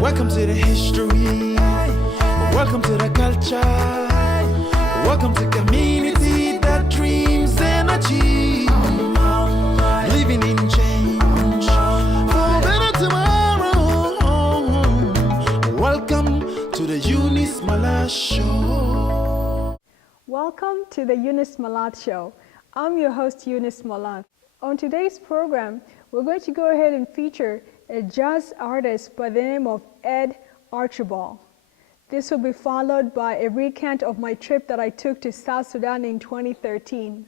Welcome to the history. Welcome to the culture. Welcome to community that dreams and achieve. Living in change for better tomorrow. Welcome to the Eunice Malath Show. Welcome to the Eunice Malath Show. I'm your host, Eunice Malath. On today's program, we're going to go ahead and feature a jazz artist by the name of Ed Archibald. This will be followed by a recount of my trip that I took to South Sudan in 2013.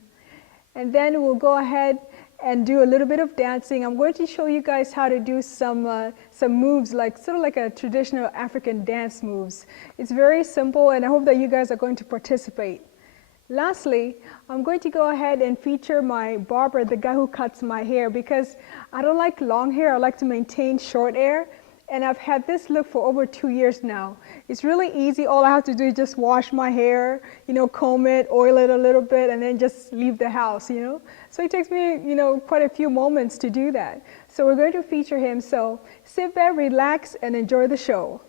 And then we'll go ahead and do a little bit of dancing. I'm going to show you guys how to do some moves, sort of like a traditional African dance moves. It's very simple, and I hope that you guys are going to participate. Lastly, I'm going to go ahead and feature my barber, the guy who cuts my hair, because I don't like long hair. I like to maintain short hair, and I've had this look for over 2 years now. It's really easy. All I have to do is just wash my hair, comb it, oil it a little bit, and then just leave the house, So it takes me, quite a few moments to do that. So we're going to feature him. So sit back, relax, and enjoy the show.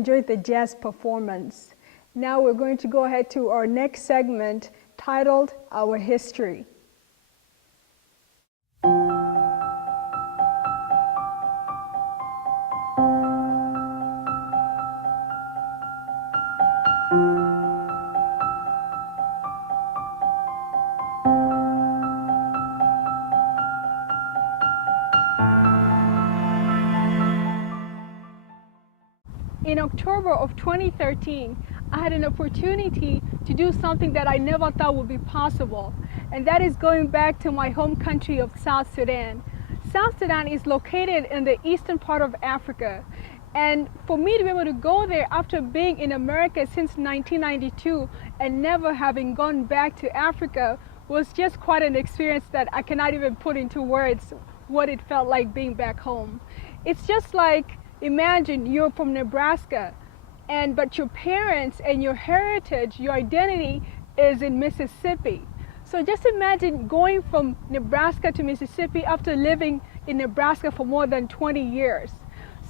enjoyed the jazz performance. Now we're going to go ahead to our next segment titled Our History. In October of 2013, I had an opportunity to do something that I never thought would be possible, and that is going back to my home country of South Sudan. South Sudan is located in the eastern part of Africa, and for me to be able to go there after being in America since 1992 and never having gone back to Africa was just quite an experience that I cannot even put into words what it felt like being back home. It's just like, imagine you're from Nebraska, but your parents and your heritage, your identity is in Mississippi. So just imagine going from Nebraska to Mississippi after living in Nebraska for more than 20 years.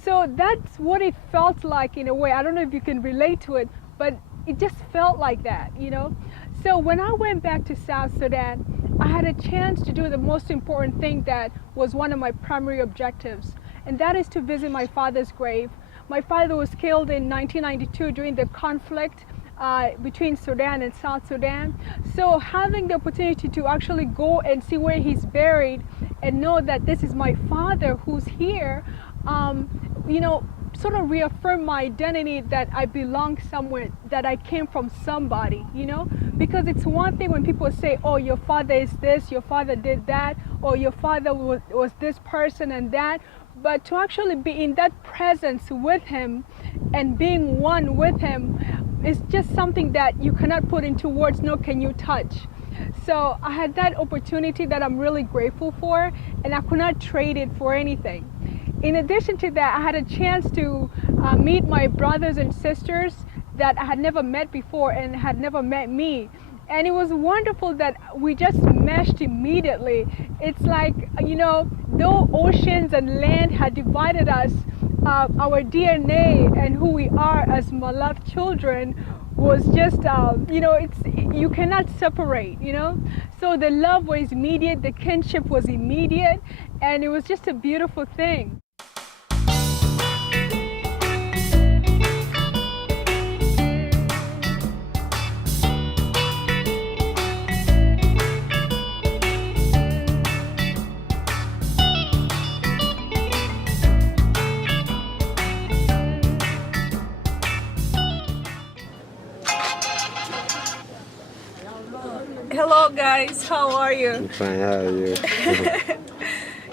So that's what it felt like in a way. I don't know if you can relate to it, but it just felt like that, you know? So when I went back to South Sudan, I had a chance to do the most important thing that was one of my primary objectives, and that is to visit my father's grave. My father was killed in 1992 during the conflict between Sudan and South Sudan. So having the opportunity to actually go and see where he's buried and know that this is my father who's here, you know, sort of reaffirm my identity that I belong somewhere, that I came from somebody, you know? Because it's one thing when people say, oh, your father is this, your father did that, or your father was this person and that. But to actually be in that presence with him and being one with him is just something that you cannot put into words, nor can you touch. So I had that opportunity that I'm really grateful for, and I could not trade it for anything. In addition to that, I had a chance to meet my brothers and sisters that I had never met before and had never met me. And it was wonderful that we just meshed immediately. It's like, you know, though oceans and land had divided us, our DNA and who we are as Malath children was just, you know, you cannot separate, you know? So the love was immediate, the kinship was immediate, and it was just a beautiful thing. Hello guys, how are you? I'm fine, how are you?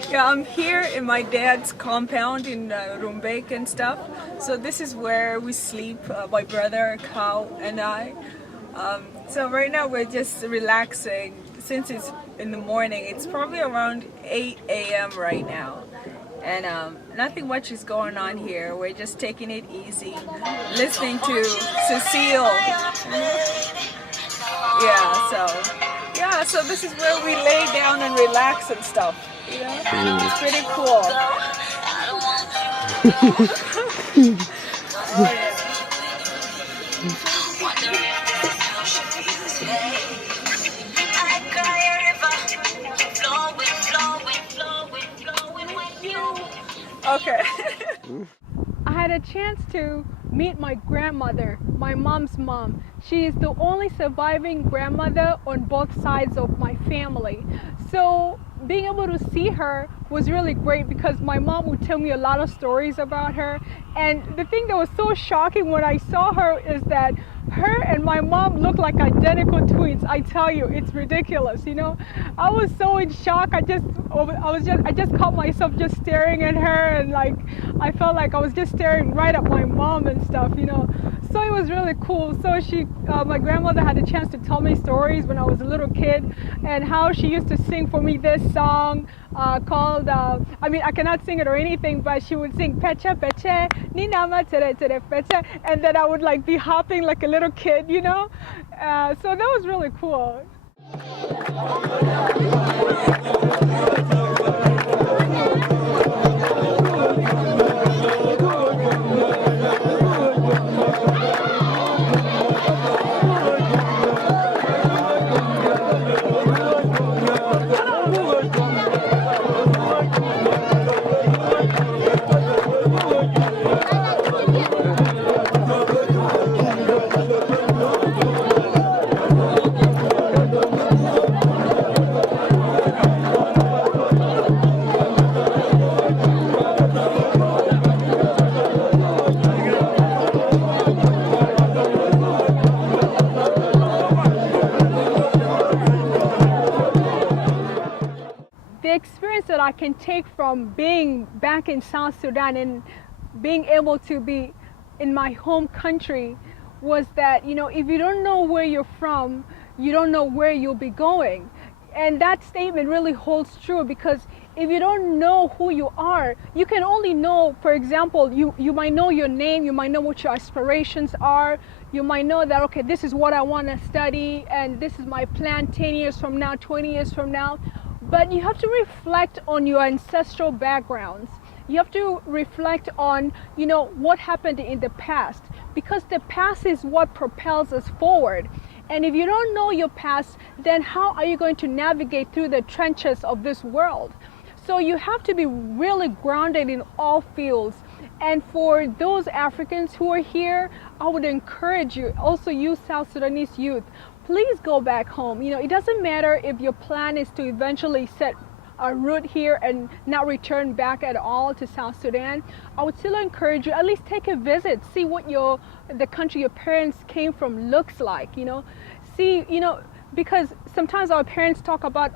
Yeah, I'm here in my dad's compound in Rumbek and stuff. So this is where we sleep, my brother, Kao, and I. So right now we're just relaxing. Since it's in the morning, it's probably around 8 a.m. right now. And nothing much is going on here. We're just taking it easy, listening to Cecile. Yeah, so this is where we lay down and relax and stuff. You know? It's pretty cool. Oh, yeah. Okay. I had a chance to meet my grandmother, my mom's mom. She is the only surviving grandmother on both sides of my family. So being able to see her was really great because my mom would tell me a lot of stories about her. And the thing that was so shocking when I saw her is that her and my mom look like identical twins. I tell you, it's ridiculous, you know. I was so in shock. I just caught myself just staring at her, and like I felt like I was just staring right at my mom and stuff, you know. So it was really cool. So my grandmother had a chance to tell me stories when I was a little kid, and how she used to sing for me this song called, I mean, I cannot sing it or anything, but she would sing Pecha Peche, Ninama Tere Tere Peche, and then I would like be hopping like a little kid, you know. So that was really cool. experience that I can take from being back in South Sudan and being able to be in my home country was that, if you don't know where you're from, you don't know where you'll be going. And that statement really holds true, because if you don't know who you are, you can only know, for example, you might know your name, you might know what your aspirations are, you might know that, okay, this is what I want to study, and this is my plan 10 years from now, 20 years from now. But you have to reflect on your ancestral backgrounds. You have to reflect on, what happened in the past, because the past is what propels us forward. And if you don't know your past, then how are you going to navigate through the trenches of this world? So you have to be really grounded in all fields. And for those Africans who are here, I would encourage you, also you South Sudanese youth, please go back home. It doesn't matter if your plan is to eventually set a root here and not return back at all to South Sudan. I would still encourage you, at least take a visit, see what the country your parents came from looks like, see, because sometimes our parents talk about,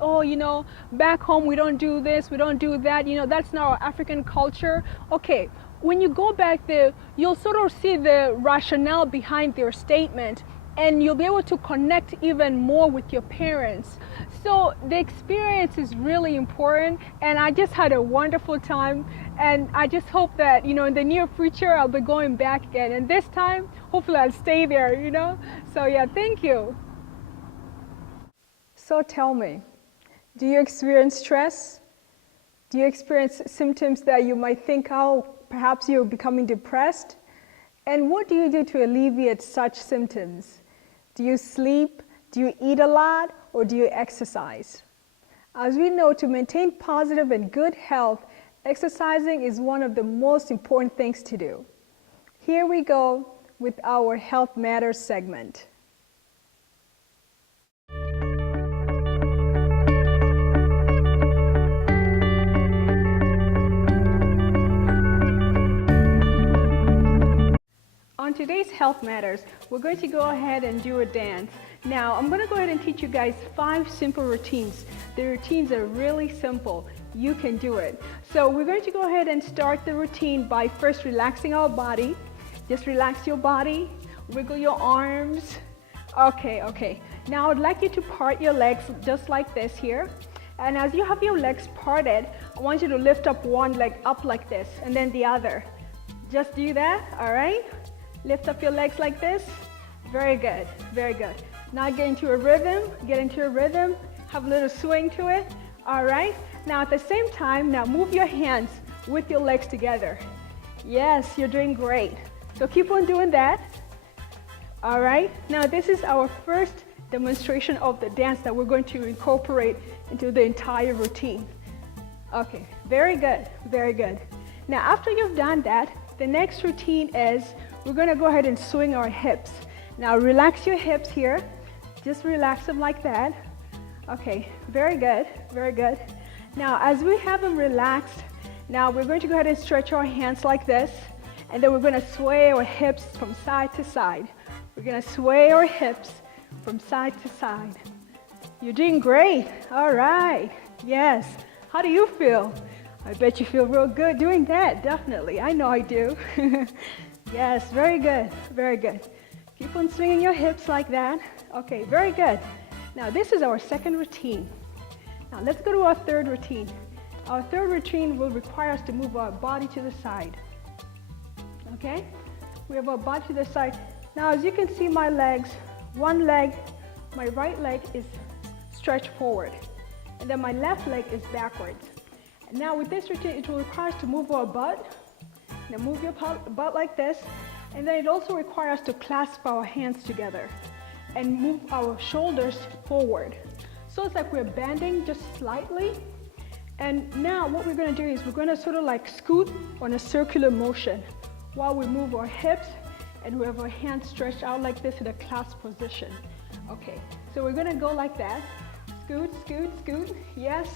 back home we don't do this, we don't do that, that's not our African culture. Okay, when you go back there, you'll sort of see the rationale behind their statement, and you'll be able to connect even more with your parents. So the experience is really important, and I just had a wonderful time, and I just hope that, in the near future I'll be going back again, and this time hopefully I'll stay there, So yeah, thank you. So tell me, do you experience stress? Do you experience symptoms that you might think, perhaps you're becoming depressed? And what do you do to alleviate such symptoms? Do you sleep? Do you eat a lot? Or do you exercise? As we know, to maintain positive and good health, exercising is one of the most important things to do. Here we go with our Health Matters segment. On today's Health Matters, we're going to go ahead and do a dance. Now, I'm going to go ahead and teach you guys 5 simple routines. The routines are really simple. You can do it. So we're going to go ahead and start the routine by first relaxing our body. Just relax your body, wiggle your arms. Okay. Now I'd like you to part your legs just like this here. And as you have your legs parted, I want you to lift up one leg up like this, and then the other. Just do that, all right? Lift up your legs like this. Very good, very good. Now get into a rhythm, have a little swing to it, all right? Now at the same time, now move your hands with your legs together. Yes, you're doing great. So keep on doing that, all right? Now this is our first demonstration of the dance that we're going to incorporate into the entire routine. Okay, very good, very good. Now after you've done that, the next routine is we're going to go ahead and swing our hips. Now relax your hips here. Just relax them like that. Okay, very good, very good. Now as we have them relaxed, now we're going to go ahead and stretch our hands like this, and then we're going to sway our hips from side to side. We're going to sway our hips from side to side. You're doing great. All right. Yes. How do you feel? I bet you feel real good doing that. Definitely. I know I do. Yes, very good. Very good. Keep on swinging your hips like that. Okay, very good. Now this is our second routine. Now let's go to our third routine. Our third routine will require us to move our body to the side. Okay? We have our body to the side. Now as you can see my legs, one leg, my right leg is stretched forward, and then my left leg is backwards. And now with this routine, it will require us to move our butt. Now move your butt like this, and then it also requires us to clasp our hands together and move our shoulders forward. So it's like we're bending just slightly. And now what we're going to do is we're going to sort of like scoot on a circular motion while we move our hips and we have our hands stretched out like this in a clasp position. Okay, so we're going to go like that. Scoot, scoot, scoot. Yes,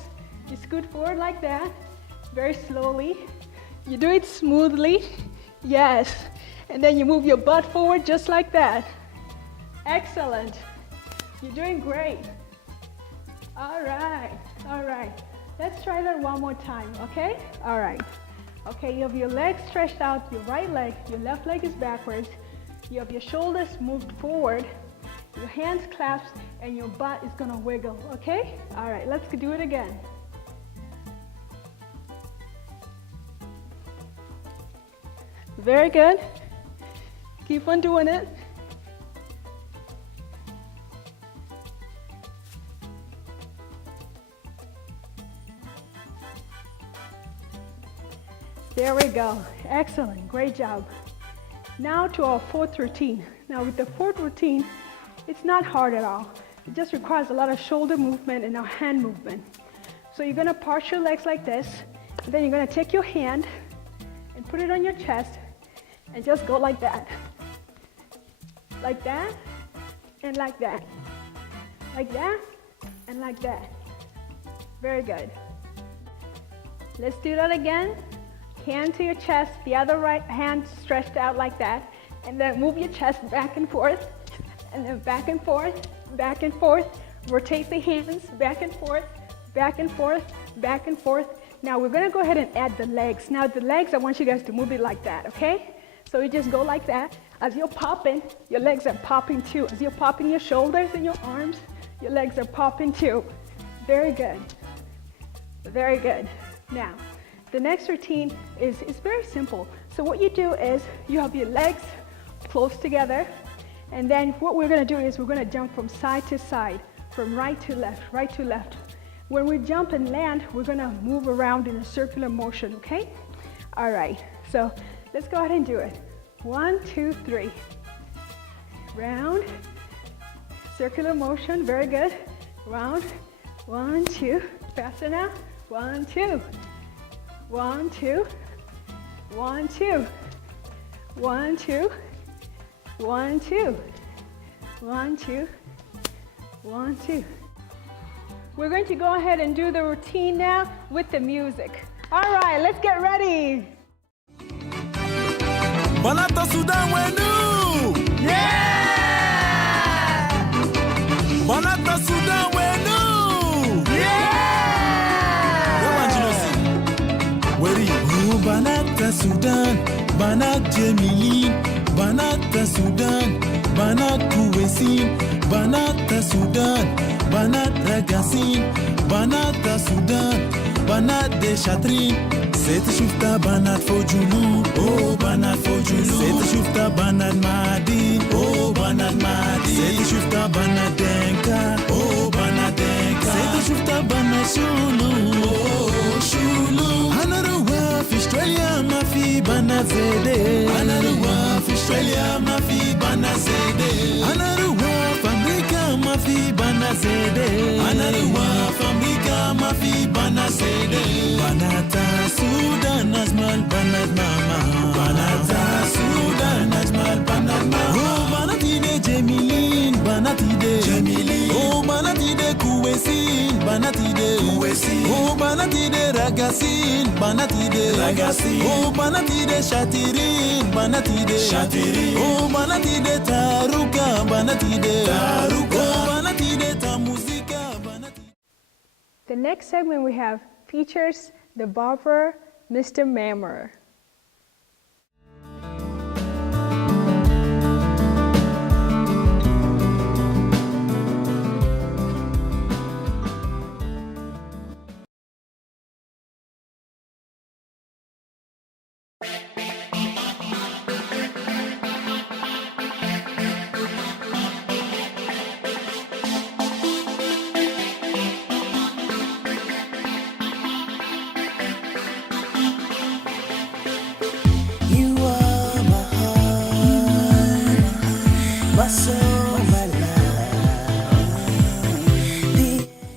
you scoot forward like that, very slowly. You do it smoothly. Yes, and then you move your butt forward just like that. Excellent. You're doing great. All right, all right. Let's try that one more time, okay? All right. Okay, you have your legs stretched out, your right leg, your left leg is backwards. You have your shoulders moved forward, your hands clasped, and your butt is gonna wiggle, okay? All right, let's do it again. Very good. Keep on doing it. There we go. Excellent. Great job. Now to our fourth routine. Now with the fourth routine, it's not hard at all. It just requires a lot of shoulder movement and our hand movement. So you're gonna parse your legs like this, and then you're gonna take your hand and put it on your chest and just go like that. Like that, and like that. Like that, and like that. Very good. Let's do that again. Hand to your chest, the other right hand stretched out like that, and then move your chest back and forth, and then back and forth, back and forth. Rotate the hands back and forth, back and forth, back and forth. Now we're gonna go ahead and add the legs. Now the legs, I want you guys to move it like that, okay? So you just go like that. As you're popping, your legs are popping too. As you're popping your shoulders and your arms, your legs are popping too. Very good. Very good. Now, the next routine is very simple. So what you do is you have your legs close together, and then what we're gonna do is we're gonna jump from side to side, from right to left, right to left. When we jump and land, we're gonna move around in a circular motion, okay? All right, so let's go ahead and do it. 1, 2, 3. Round, circular motion, very good. Round, 1, 2, faster now. 1, 2. 1, 2, 1, 2, 1, 2, 1, 2, 1, 2, 1, 2. We're going to go ahead and do the routine now with the music. All right, let's get ready. Banata Sudan wenu! Yeah! Banata Sudan wenu! Yeah! Weri, oh Banata Sudan, Banat Jemilin, Banata Sudan, Banat Kuwesin, Banata Sudan, Banat Ragasin, Banata Sudan, Banat de Chatrin. Sete shufta Banat Fojulu, oh Banat Fojulu. Sete shufta Banat Madin, oh Banat Madin. Sete shufta Banat Denka, oh Banat Denka. Sete shufta Banat Shulu, oh Shulu. Another wife Australia mafi Banat Zede. Another wife Australia mafi Banat Zede. Another wife America mafi Banat Zede. Another wife America mafi Banat Zede. Banata Sudan Azmal Banat Mama. Banata Sudan Azmal Banat Mama. Oh Banatide Jemilin, Banatide Jemilin. Oh Banatide Kuwesin, Banatide Kuwesin. Oh Banatide Ragasin, Banatide Ragasin. Oh Banatide Shatirin, Banatide Shatirin. Oh Banatide Taruka, Banatide Taruka. Oh Banatide Tamuzika, Banatide. The next segment we have features the barber, Mr. Mammer.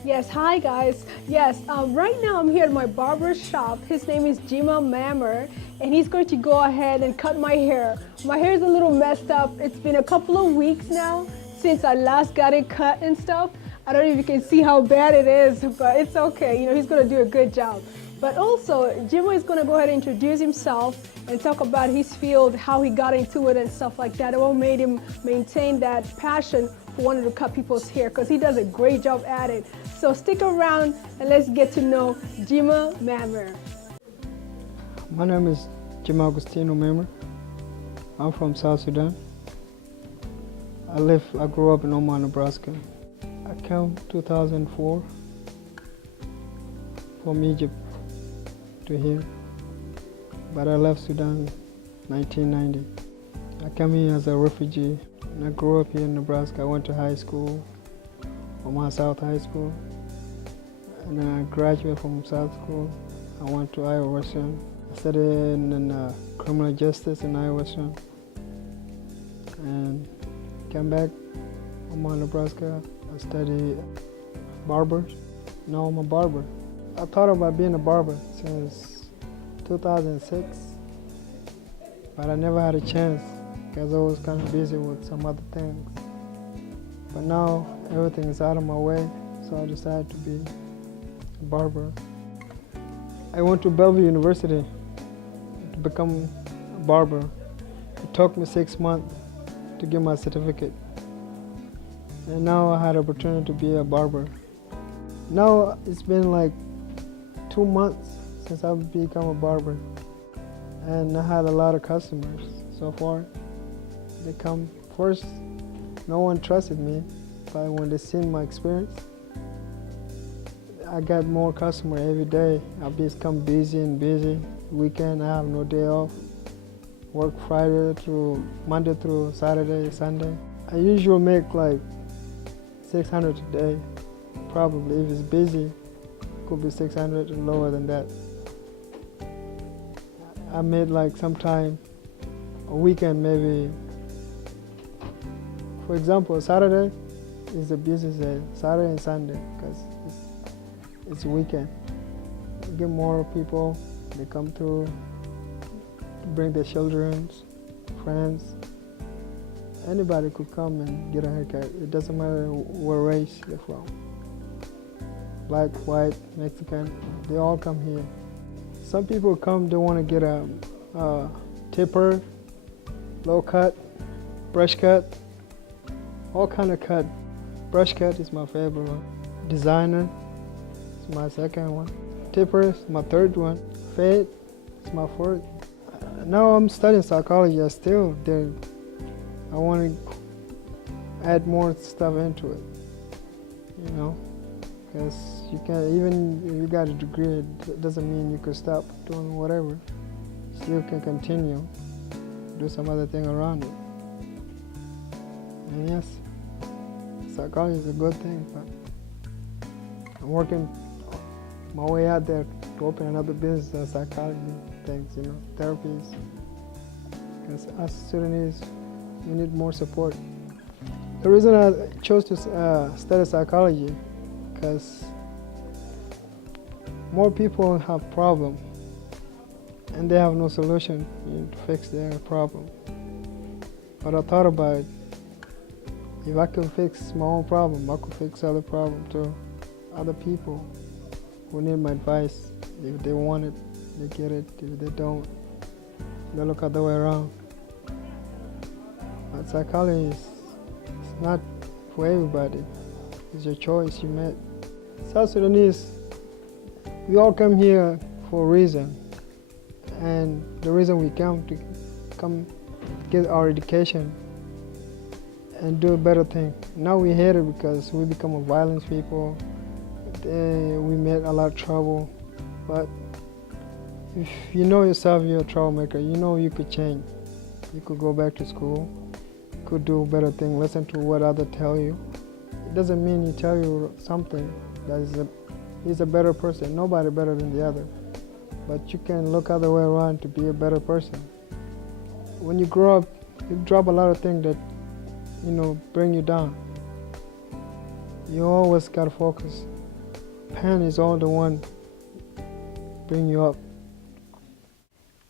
Yes, hi guys. Yes, right now I'm here at my barber's shop. His name is Jima Mammer, and he's going to go ahead and cut my hair. My hair is a little messed up. It's been a couple of weeks now since I last got it cut and stuff. I don't know if you can see how bad it is, but it's okay. You know, he's going to do a good job. But also, Jima is going to go ahead and introduce himself and talk about his field, how he got into it and stuff like that, and what made him maintain that passion who wanted to cut people's hair because he does a great job at it. So stick around and let's get to know Jima Mammer. My name is Jim Agustino Mammer. I'm from South Sudan. I grew up in Omaha, Nebraska. I came 2004 from Egypt to here, but I left Sudan 1990. I came here as a refugee, and I grew up here in Nebraska. I went to high school, Omaha South High School, and then I graduated from South School. I went to Iowa Western. I studied in criminal justice in Iowa Western, and came back Omaha, Nebraska. I studied barber. Now I'm a barber. I thought about being a barber since 2006, but I never had a chance because I was kind of busy with some other things. But now everything is out of my way, so I decided to be a barber. I went to Bellevue University to become a barber. It took me 6 months to get my certificate. And now I had an opportunity to be a barber. Now it's been like 2 months since I've become a barber. And I had a lot of customers so far. They come first, no one trusted me, but when they seen my experience, I got more customers every day. I become busy and busy. Weekend, I have no day off. Work Monday through Saturday, Sunday. I usually make like 600 a day. Probably if it's busy, could be 600 or lower than that. I made like sometime a weekend maybe. For example, Saturday is the busiest day, Saturday and Sunday, because it's a weekend. You get more people, they come through, bring their children, friends. Anybody could come and get a haircut. It doesn't matter what race they're from. Black, white, Mexican, they all come here. Some people come, they want to get a taper, low cut, brush cut, all kind of cut. Brush cut is my favorite one. Designer is my second one. Taper is my third one. Fade is my fourth. Now I'm studying psychology. I want to add more stuff into it, you know, because you can, even if you got a degree, it doesn't mean you could stop doing whatever. Still can continue, do some other thing around it. And yes, psychology is a good thing, but I'm working my way out there to open another business in psychology things, you know, therapies. Because us Sudanese, we need more support. The reason I chose to study psychology, because more people have problems and they have no solution to fix their problem. But I thought about it. If I could fix my own problem, I could fix other problems too. Other people who need my advice. If they want it, they get it. If they don't, they look other way around. But psychology is not for everybody. It's your choice you made. South Sudanese, we all come here for a reason. And the reason we come get our education and do a better thing. Now we hate it because we become a violent people. We made a lot of trouble. But if you know yourself you're a troublemaker, you know you could change. You could go back to school, could do a better thing, listen to what others tell you. It doesn't mean you tell you something that he's a better person. Nobody better than the other. But you can look other way around to be a better person. When you grow up, you drop a lot of things that, you know, bring you down. You always gotta focus. Pain is all the one bring you up.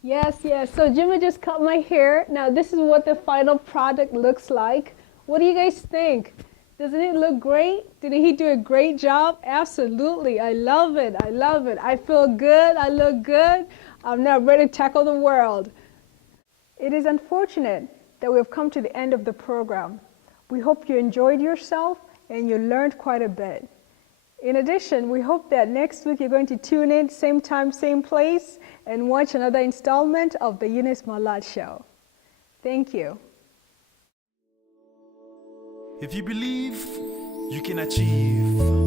Yes, yes. So Jimmy just cut my hair. Now this is what the final product looks like. What do you guys think? Doesn't it look great? Did he do a great job? Absolutely. I love it. I love it. I feel good. I look good. I'm now ready to tackle the world. It is unfortunate that we have come to the end of the program, We hope you enjoyed yourself and you learned quite a bit. In addition, we hope that next week you're going to tune in, same time, same place, and watch another installment of the Eunice Malath Show. Thank you. If you believe, you can achieve.